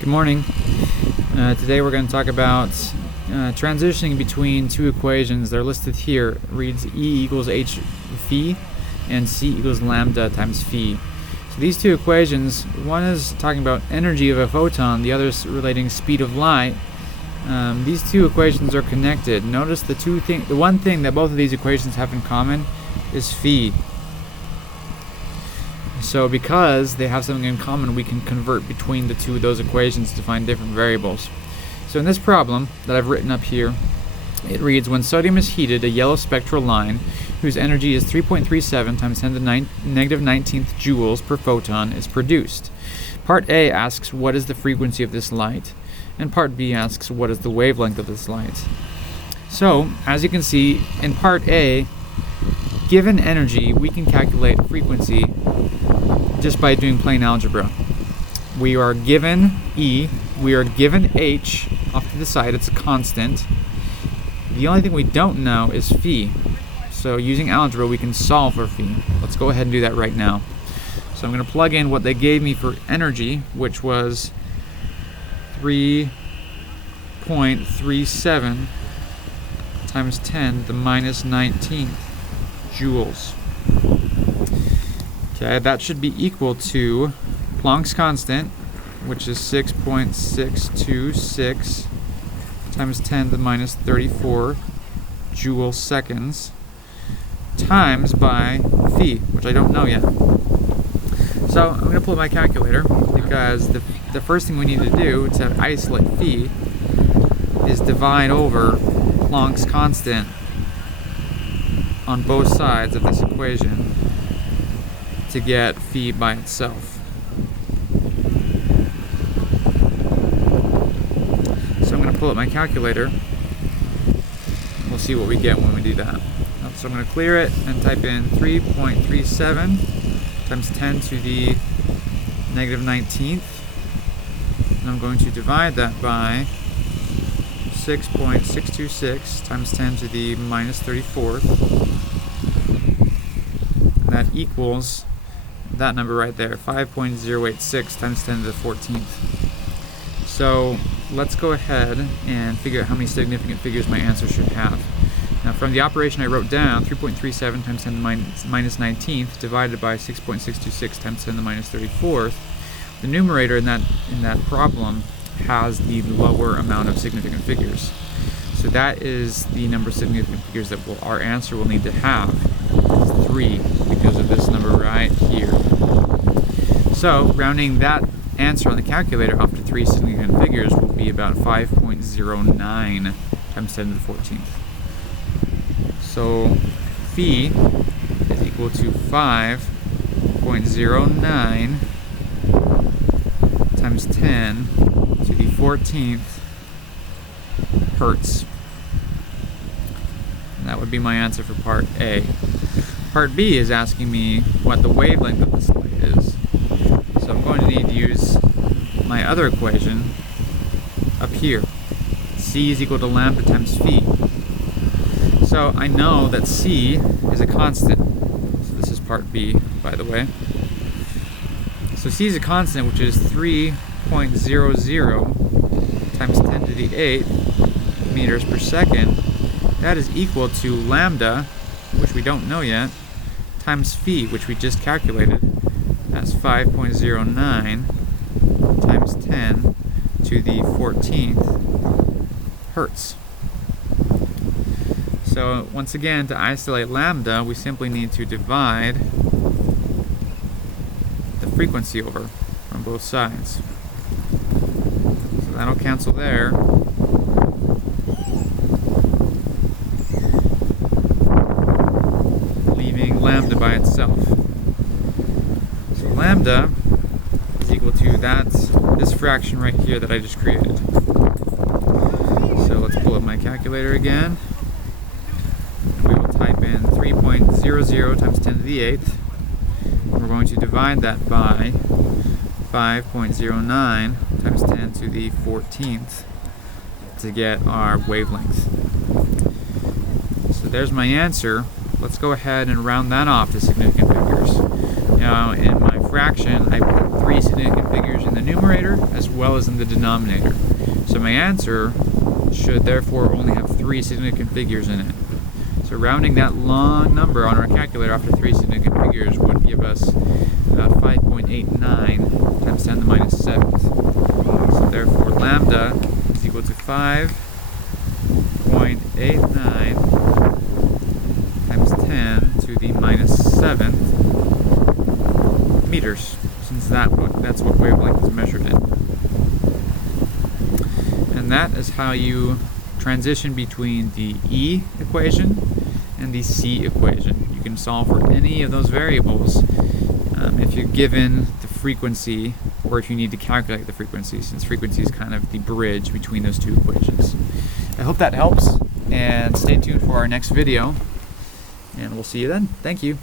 Good morning. Today we're going to talk about transitioning between two equations. They're listed here. It reads E equals h phi and C equals lambda times phi. So these two equations, one is talking about energy of a photon, the other is relating speed of light. These two equations are connected. Notice the one thing that both of these equations have in common is phi. So because they have something in common, we can convert between the two of those equations to find different variables. So in this problem that I've written up here, it reads, when sodium is heated, a yellow spectral line, whose energy is 3.37 times 10 to the negative 19th joules per photon, is produced. Part A asks what is the frequency of this light, and Part B asks what is the wavelength of this light. So, as you can see, in Part A, given energy, we can calculate frequency just by doing plain algebra. We are given E, we are given H, off to the side, it's a constant. The only thing we don't know is phi. So using algebra, we can solve for phi. Let's go ahead and do that right now. So I'm going to plug in what they gave me for energy, which was 3.37 times 10 to the minus 19th joules. Okay, that should be equal to Planck's constant, which is 6.626 times 10 to the minus 34 joule seconds, times by phi, which I don't know yet. So I'm going to pull up my calculator, because the first thing we need to do to isolate phi is divide over Planck's constant on both sides of this equation to get phi by itself. So I'm going to pull up my calculator. We'll see what we get when we do that. So I'm going to clear it and type in 3.37 times 10 to the negative 19th. And I'm going to divide that by 6.626 times 10 to the minus 34th. And that equals that number right there, 5.086 times 10 to the 14th. So let's go ahead and figure out how many significant figures my answer should have. Now from the operation I wrote down, 3.37 times 10 to the minus 19th divided by 6.626 times 10 to the minus 34th, the numerator in that problem has the lower amount of significant figures. So that is the number of significant figures that our answer will need to have. It's 3, because of this number right here. So rounding that answer on the calculator up to 3 significant figures will be about 5.09 times 10 to the 14th. So phi is equal to 5.09 times 10 to the 14th hertz. And that would be my answer for part A. Part B is asking me what the wavelength of this light is. So I'm going to need to use my other equation up here. C is equal to lambda times phi. So I know that C is a constant. So this is part B, by the way. So C is a constant, which is 3.00 times 10 to the 8th meters per second. That is equal to lambda, which we don't know yet, times phi, which we just calculated. That's 5.09 times 10 to the 14th hertz. So once again, to isolate lambda, we simply need to divide the frequency over on both sides. So that'll cancel there. Leaving lambda by itself. So lambda is equal to this fraction right here that I just created. So let's pull up my calculator again. We will type in 3.00 times 10 to the 8th. We're going to divide that by 5.09 times 10 to the 14th to get our wavelength. So there's my answer. Let's go ahead and round that off to significant figures. Now in my fraction, I put 3 significant figures in the numerator numerator as well as in the denominator. So my answer should therefore only have 3 significant figures in it. So rounding that long number on our calculator after 3 significant figures would give us about 5.89 times 10 to the minus 7th. So therefore lambda is equal to 5.89 times 10 to the minus 7th meters, since that's what wavelength is measured in. And that is how you transition between the E equation and the C equation. You can solve for any of those variables if you're given the frequency, or if you need to calculate the frequency, since frequency is kind of the bridge between those two equations. I hope that helps, and stay tuned for our next video, and we'll see you then. Thank you.